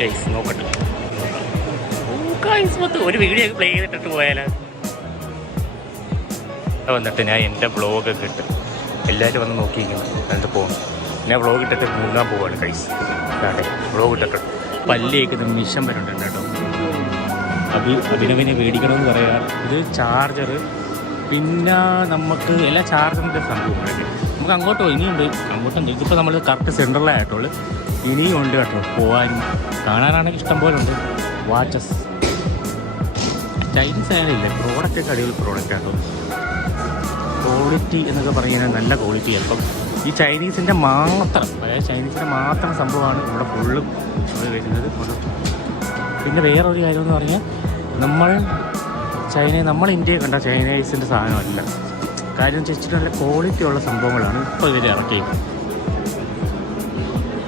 Guys നോക്കട്ടെ. ഒരു video play ചെയ്തിട്ട് പോയാലോ. വന്നിട്ട് ഞാൻ എൻ്റെ വ്ളോഗൊക്കെ ഇട്ട് എല്ലാവരും വന്ന് നോക്കിയിരിക്കുന്നു. എന്നിട്ട് പോകും. ഞാൻ വ്ളോഗ് ഇട്ടിട്ട് മുങ്ങാൻ പോവാണ് ഗൈസ്. അതെ വ്ളോഗ് ഇട്ടിട്ട് പല്ലിയൊക്കെ നിമിഷം വരുന്നുണ്ട് കേട്ടോ. അഭിനവിനെ മേടിക്കണമെന്ന് പറയാം. ഇത് ചാർജർ, പിന്നെ നമുക്ക് എല്ലാ ചാർജറിൻ്റെ സംഭവങ്ങളൊക്കെ നമുക്ക് അങ്ങോട്ട് ഇനിയുണ്ട്. അങ്ങോട്ടുണ്ട്. ഇതിപ്പോൾ നമ്മൾ കറക്റ്റ് സെൻട്രലായിട്ടുള്ളൂ. ഇനിയും ഉണ്ട് കേട്ടോ പോകാനും കാണാനാണെങ്കിൽ ഇഷ്ടം പോലെ ഉണ്ട്. വാച്ചസ് ചൈനീസ് ആയാലില്ല, പ്രോഡക്റ്റൊക്കെ അടിപൊളി പ്രോഡക്റ്റ് ആട്ടോ. ക്വാളിറ്റി എന്നൊക്കെ പറയുന്നത് നല്ല ക്വാളിറ്റി. അപ്പം ഈ ചൈനീസിൻ്റെ മാത്രം, അതായത് ചൈനീസിൻ്റെ മാത്രം സംഭവമാണ് ഇവിടെ ഫുള്ളും വരുന്നത്. പിന്നെ വേറൊരു കാര്യം എന്ന് പറഞ്ഞാൽ നമ്മൾ ഇന്ത്യയെ കണ്ട ചൈനീസിൻ്റെ സാധനമല്ല. കാര്യം വെച്ചിട്ട് നല്ല ക്വാളിറ്റി ഉള്ള സംഭവങ്ങളാണ് ഇപ്പോൾ ഇവർ ഇറക്കിയത്.